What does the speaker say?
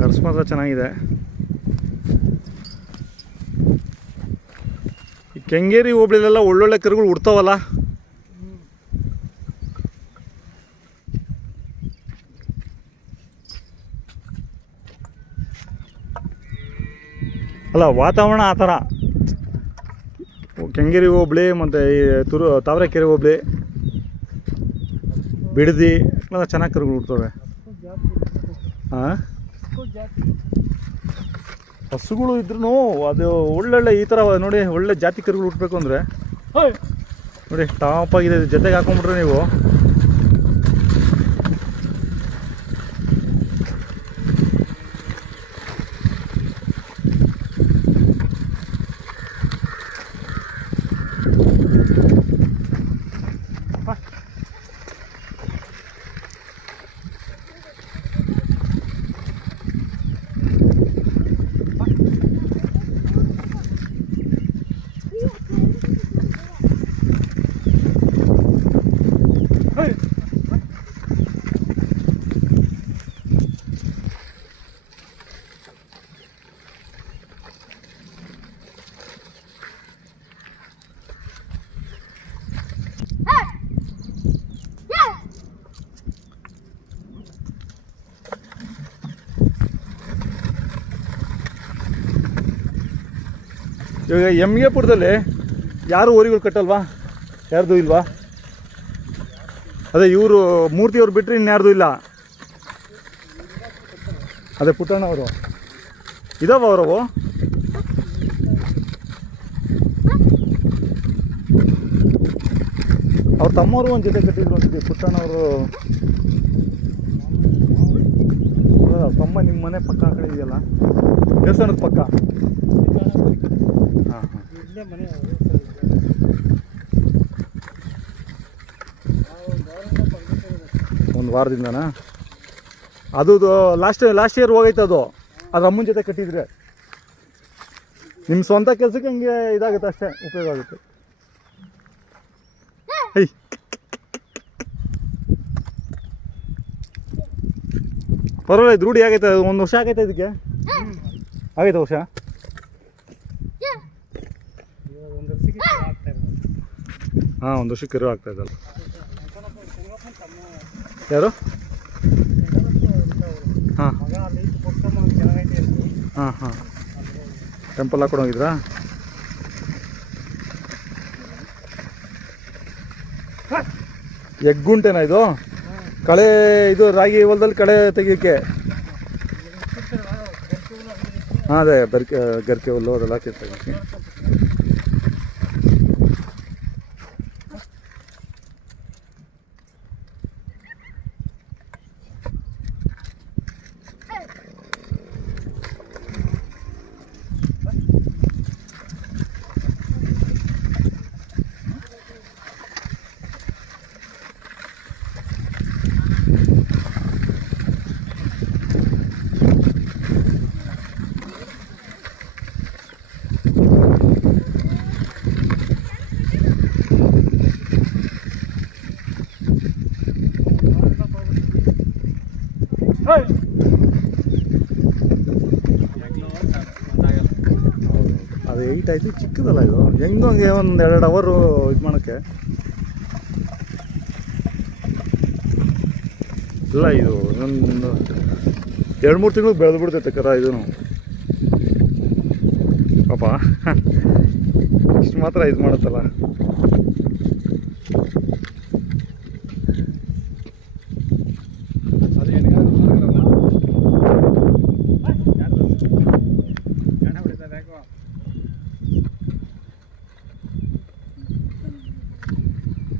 ಕರ್ಸ್ ಮಾತ್ರ ಚೆನ್ನಾಗಿದೆ. ಈ ಕೆಂಗೇರಿ ಹೋಬಳಿಲೆಲ್ಲ ಒಳ್ಳೊಳ್ಳೆ ಕರುಗಳು ಹುಡ್ತಾವಲ್ಲ. ಅಲ್ಲ ವಾತಾವರಣ ಆ ಥರ. ಕೆಂಗೇರಿ ಹೋಬಳಿ ಮತ್ತು ಈ ತಾವರೆಕೆರೆ ಹೋಬಳಿ, ಬಿಡದಿ ಎಲ್ಲ ಚೆನ್ನಾಗಿ ಕರುಗಳು ಹುಡ್ತವೆ. ಹಾಂ, ಹಸುಗಳು ಇದ್ರೂ ಅದು ಒಳ್ಳೊಳ್ಳೆ ಈ ಥರ ನೋಡಿ, ಒಳ್ಳೆ ಜಾತಿ ಕರುಗಳು ಹುಟ್ಟಬೇಕು ಅಂದರೆ ನೋಡಿ ಟಾಪ್ ಆಗಿದೆ. ಜೊತೆಗೆ ಹಾಕೊಂಡ್ಬಿಟ್ರೆ ನೀವು ಇವಾಗ ಎಮ್ಗೆಪುರದಲ್ಲಿ ಯಾರು ಓರಿಗಳು ಕಟ್ಟಲ್ವಾ? ಯಾರ್ದು ಇಲ್ವಾ? ಅದೇ ಇವರು ಮೂರ್ತಿಯವ್ರು ಬಿಟ್ಟರೆ ಇನ್ಯಾರ್ದು ಇಲ್ಲ. ಅದೇ ಪುಟ್ಟಣ್ಣವರು ಇದಾವ ಅವರವು. ಅವ್ರ ತಮ್ಮವರು ಒಂದು ಜೊತೆ ಕಟ್ಟಿದ್ರು ಅಂತಿದ್ದೆ. ಪುಟ್ಟಣ್ಣವರು ತಮ್ಮ ನಿಮ್ಮ ಮನೆ ಪಕ್ಕ ಆ ಕಡೆ ಇದೆಯಲ್ಲ, ದೇವಸ್ಥಾನದ ಪಕ್ಕ. ಹಾಂ ಹಾಂ, ಒಂದು ವಾರದಿಂದನಾ? ಅದು ಲಾಸ್ಟ್ ಇಯರ್ ಹೋಗೈತೆ. ಅದು ಅಮ್ಮನ ಜೊತೆ ಕಟ್ಟಿದ್ರೆ ನಿಮ್ಮ ಸ್ವಂತ ಕೆಲಸಕ್ಕೆ ಹಂಗೆ ಇದಾಗುತ್ತೆ ಅಷ್ಟೇ, ಉಪಯೋಗ ಆಗುತ್ತೆ. ಐ ಪರವಾಗಿಲ್ಲ, ಇದು ರೂಢಿ ಆಗೈತೆ. 1 ವರ್ಷ ಆಗೈತೆ ಇದಕ್ಕೆ. ಆಗೈತೆ ವರ್ಷ. ಹಾಂ, 1 ವರ್ಷಕ್ಕೆ ಕರು ಆಗ್ತಾ ಇದ್ದಲ್ಲ. ಯಾರು? ಹಾಂ ಹಾಂ ಹಾಂ, ಟೆಂಪಲ್ ಹಾಕೊಂಡು ಹೋಗಿದ್ರಾ? ಎಗ್ಗುಂಟೆನಾ ಇದು? ಕಳೆ ಇದು ರಾಗಿ ಹೊಲದಲ್ಲಿ ಕಳೆ ತೆಗಿಯೋಕ್ಕೆ. ಹಾಂ, ಅದೇ ಗರ್ಕೆ ಹುಲ್ಲು ಅದೆಲ್ಲ ತೆಗಿಯೋಕ್ಕೆ. ಅದು 8 ಆಯ್ತು, ಚಿಕ್ಕದಲ್ಲ ಇದು. ಹೆಂಗೂ ಹಂಗೆ 1-2 ಅವರು ಇದು ಮಾಡೋಕ್ಕೆ ಇಲ್ಲ. ಇದು ಒಂದು 2-3 ತಿಂಗಳು ಬೆಳೆದು ಬಿಡ್ತೈತೆ ಕರ. ಇದು ಪಾಪ ಇಷ್ಟು ಮಾತ್ರ ಇದು ಮಾಡುತ್ತಲ್ಲ.